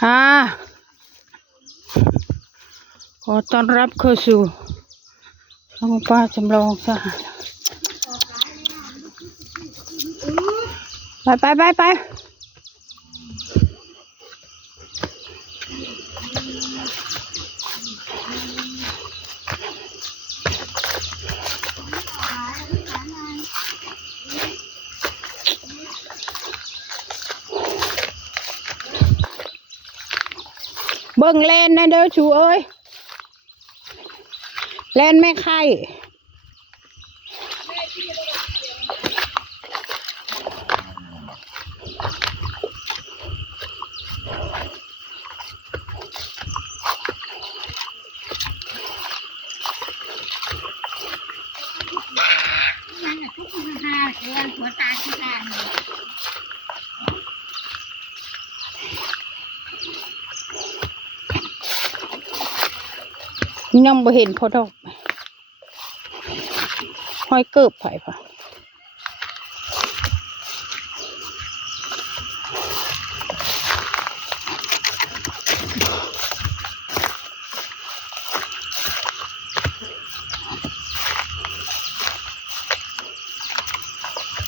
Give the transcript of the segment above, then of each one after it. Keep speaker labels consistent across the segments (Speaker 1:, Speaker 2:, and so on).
Speaker 1: ค่ะ ขอต้อนรับเข้าสู่ช่องป้าจำลองสหาดไปไปไปไป เบิ่งแลนนะเด้อชูเอ้ยแลนไม่ไข่
Speaker 2: นั่นน่ะทุกคนหาเรียนหัวตาที่ทางเนี่ย
Speaker 1: ยังบ่เห็นพอดอกห้อยเกิบไผ่ปะ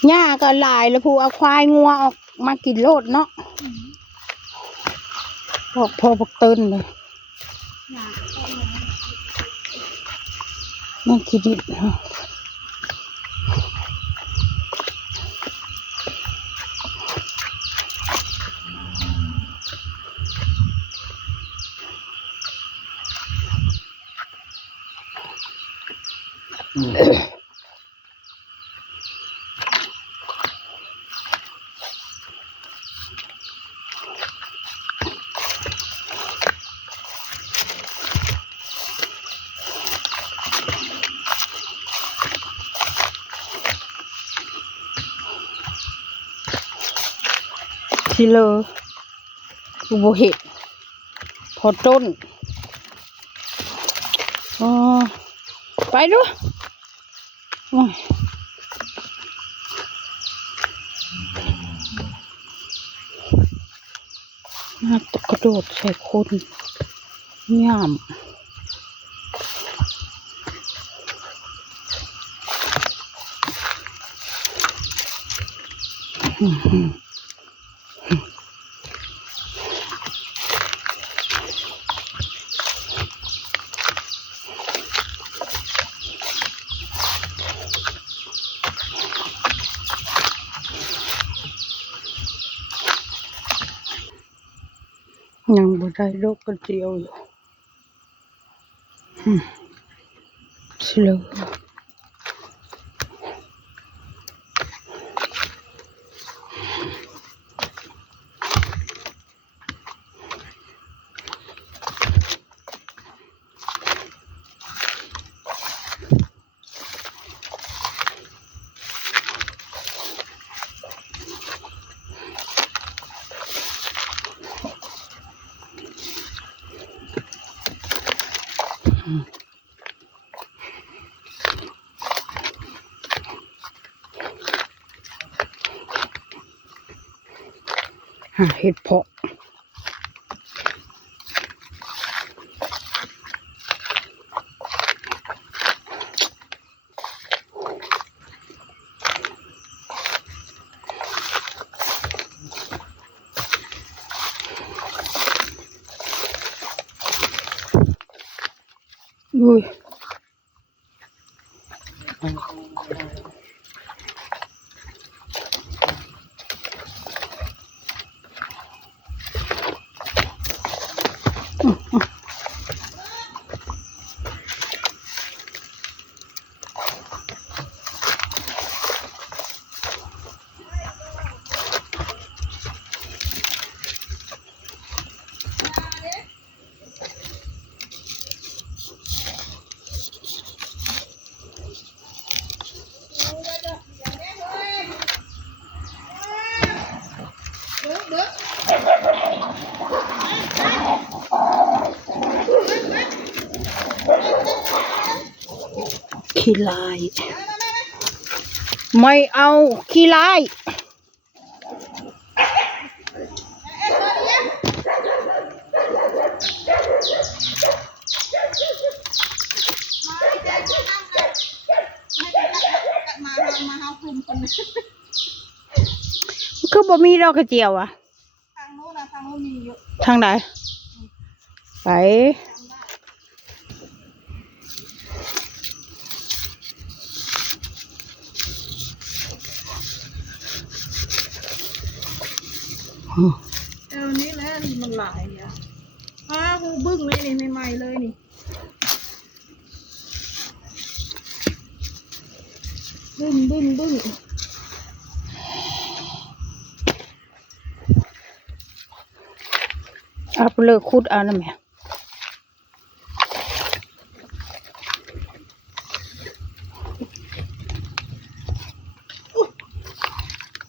Speaker 1: หญ้าก็หลายแล้วผู้เอาควายงัวออกมากินโลดเนาะบอกพอบอกตื่นเลย
Speaker 2: อยาก เอาเลย
Speaker 1: นั่นคิดดิเนาะทีเลอกูบ่เห็นพอต้นอ๋อไปดูโอ้ยน่าตกกระโดดใส่คนย่ามอื้อหือยังบ่ได้โรคกระเจียวอยู่อืม สโลว์ เห็ดเพาะ อุ้ ขี้ลาย ไม่เอาขี้ลาคือบ่มีรอกกระเจียวอะ
Speaker 2: ทางโน้นนะทางโน้นมีเยอะ
Speaker 1: ทางไหน ไป
Speaker 2: เออนี่แหละนี่มันหลายอะอ้าหูบึ้งเลยนี่ใหม่ๆเลยนี่บึ้งบึ้งบึ้ง
Speaker 1: อาไปเลยคุดเอานะแม่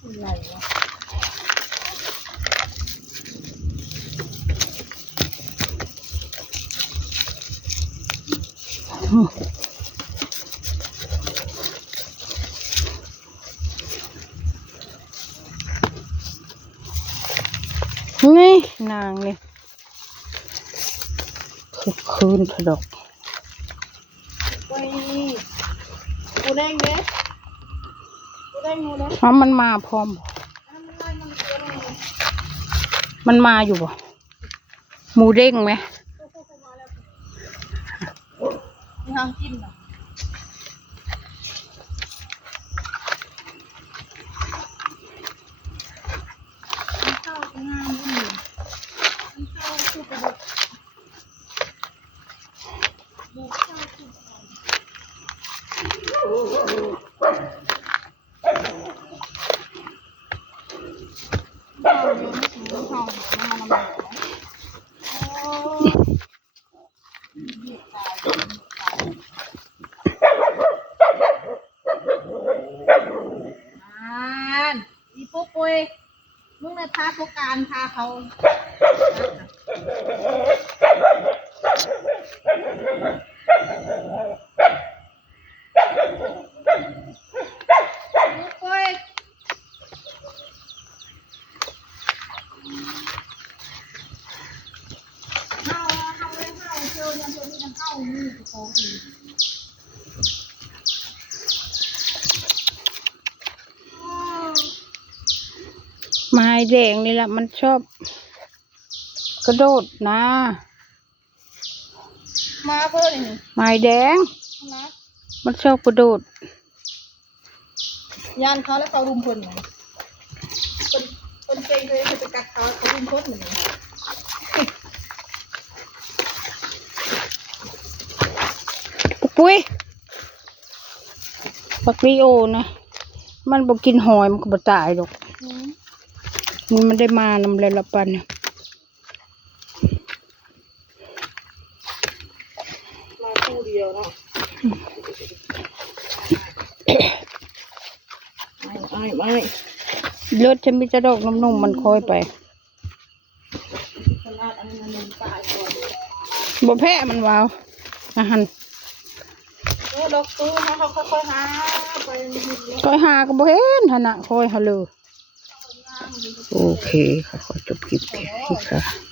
Speaker 2: อะไรวะ
Speaker 1: นี่นางนี่คือคืนถดอก
Speaker 2: ไปกูแดงเด้กูแดงงูเด้
Speaker 1: เพราะมันมาพร้อมบ่
Speaker 2: อันนั้นมันไล่มันตัวนึง
Speaker 1: มันมาอยู่บ่หมูเด้งไหม
Speaker 2: มีทางกินเหรอมันเข้าไปงามบุญอยู่มันเข้าคือประดุกบุกเข้าคือเข้าเดี๋ยวไม่ถึงเข้าเดี๋ยวมันมาละโอ้เหยียบตายเหยียบตาย อ่านอีปุ๊บปุยมึงเนี่ย พาพวกการพาเขาเข้าเข้าเลยเข้าเจอยังเจอนี่ยังเข้านี่จะโตอีกอ้าว
Speaker 1: ไม้แดงนี่แหละมันชอบ กระโดดนะ
Speaker 2: มาเพื่อนนี่
Speaker 1: ไม้แดง
Speaker 2: นะ
Speaker 1: มันชอบกระโดด
Speaker 2: ยานเขาแล้วเขารุมเพิ่นไงคนคนเก่งเลยเขาจะกัดเขาเขารุมเพิ่นเหมือนกัน
Speaker 1: ปุ้ยปักลีโอนะ มันบอกกินหอยมันก็บ่ตายหรอก
Speaker 2: อืม
Speaker 1: มันไม่ได้มานำเลยละปันเนี่ย
Speaker 2: มาคู่เดียวเนาะไม่ไม่ไม่
Speaker 1: เลือดฉันมีจะดอกน้ำนมมันคอยไป
Speaker 2: ขนาดอันนี้มันยังตายก่อน
Speaker 1: บ่แพ้มันวาวอาหัน
Speaker 2: เออดอกตู้นะเขาค่อยๆหาไปนิดเดียว
Speaker 1: คอยหาก็บ่เห็นหนนะคอยหาเลย โอเคค่ะขอจบคลิปแค่นี้ค่ะ